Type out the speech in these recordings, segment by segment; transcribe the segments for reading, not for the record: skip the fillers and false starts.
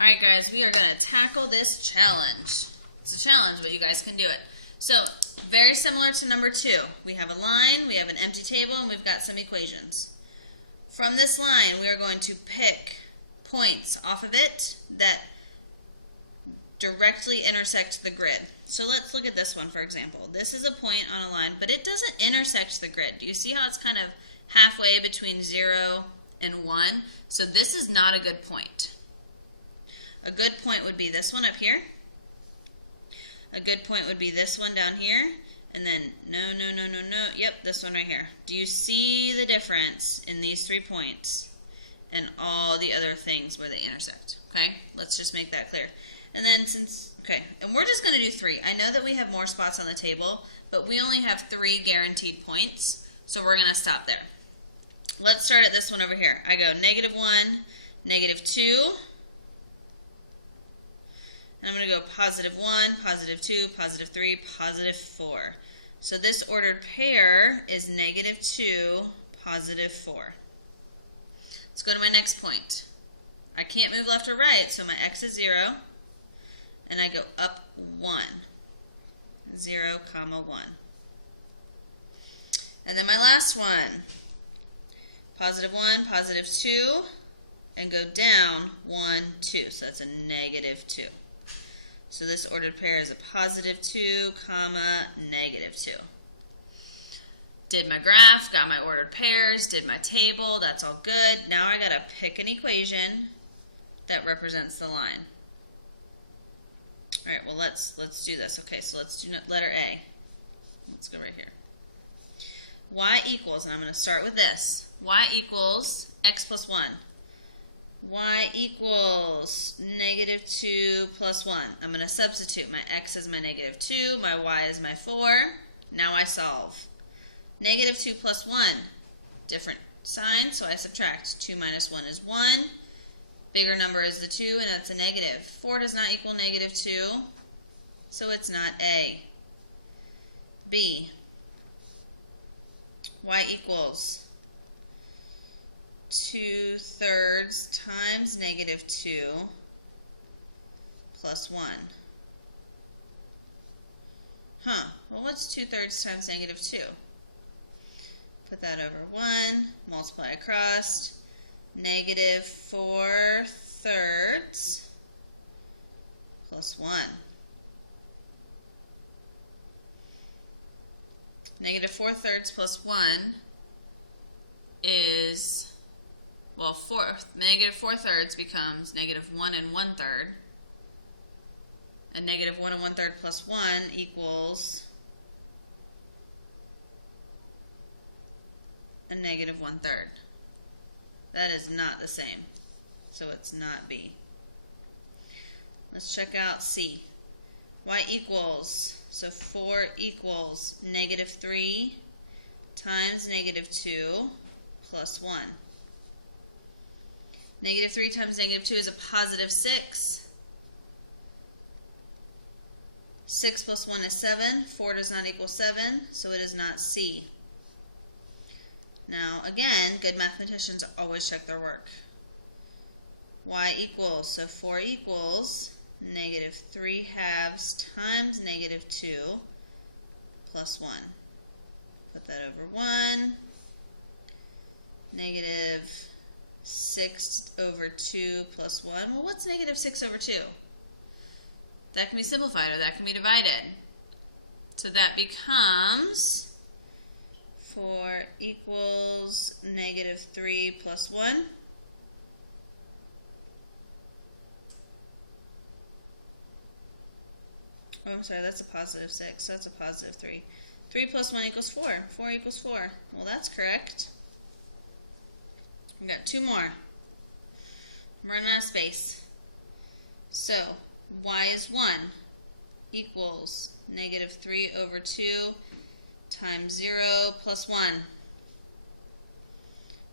Alright guys, we are going to tackle this challenge. It's a challenge, but you guys can do it. So, very similar to number 2. We have a line, we have an empty table, and we've got some equations. From this line, we are going to pick points off of it that directly intersect the grid. So let's look at this one, for example. This is a point on a line, but it doesn't intersect the grid. Do you see how it's kind of halfway between 0 and 1? So this is not a good point. A good point would be this one up here. A good point would be this one down here. And then, no. Yep, this one right here. Do you see the difference in these 3 points and all the other things where they intersect? Okay, let's just make that clear. And then and we're just going to do 3. I know that we have more spots on the table, but we only have 3 guaranteed points, so we're going to stop there. Let's start at this one over here. I go -1, -2, and I'm going to go +1, +2, +3, +4. So this ordered pair is -2, +4. Let's go to my next point. I can't move left or right, so my x is 0, and I go up 1. 0, 1. And then my last one, +1, +2, and go down 1, 2. So that's a -2. So this ordered pair is a +2, -2. Did my graph, got my ordered pairs, did my table, that's all good. Now I gotta pick an equation that represents the line. Alright, well let's do this. Okay, so let's do letter A. Let's go right here. Y equals, and I'm going to start with this. Y equals x plus 1. Y equals -2 plus 1. I'm going to substitute. My x is my -2, my y is my 4. Now I solve. -2 plus 1, different sign, so I subtract. 2 minus 1 is 1. Bigger number is the 2, and that's a negative. 4 does not equal -2, so it's not A. B. Y equals 2/3 times -2 plus 1. Well, what's 2/3 times -2? Put that over 1, multiply across. -4/3 plus 1. -4/3 plus 1 is, well, -4/3 becomes -1 1/3. And -1 1/3 plus 1 equals a -1/3. That is not the same, so it's not B. Let's check out C. Y equals, so 4 equals -3 times -2 plus 1. -3 times -2 is a +6. 6 plus 1 is 7. 4 does not equal 7, so it is not C. Now, again, good mathematicians always check their work. Y equals, so 4 equals -3/2 times -2 plus 1. Put that over 1. -6/2 plus 1. Well, what's -6/2? That can be simplified, or that can be divided. So that becomes 4 equals -3 plus 1. Oh, I'm sorry, that's a +6. That's a +3. 3 plus 1 equals 4. 4 equals 4. Well, that's correct. We got 2 more. I'm running out of space. So, y is 1 equals -3/2 times 0 plus 1.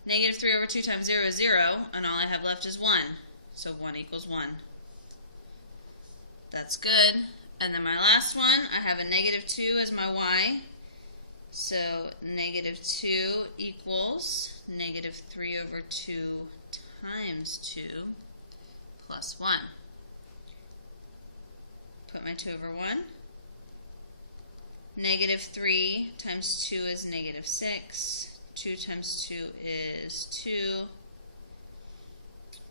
-3/2 times 0 is 0, and all I have left is 1. So 1 equals 1. That's good. And then my last one, I have a -2 as my y. So -2 equals -3/2 times 2 plus 1. Put my 2 over 1. Negative 3 times 2 is negative 6. 2 times 2 is 2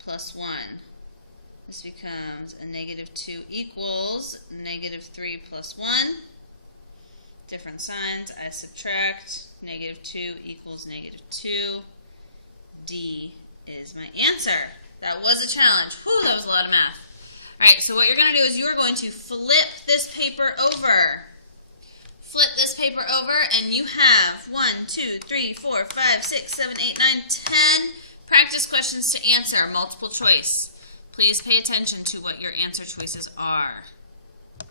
plus 1. This becomes a negative 2 equals negative 3 plus 1. Different signs, I subtract. Negative 2 equals negative 2. D is my answer. That was a challenge. Whew, that was a lot of math. Alright, so what you're going to do is you are going to flip this paper over. Flip this paper over and you have 1, 2, 3, 4, 5, 6, 7, 8, 9, 10 practice questions to answer, multiple choice. Please pay attention to what your answer choices are.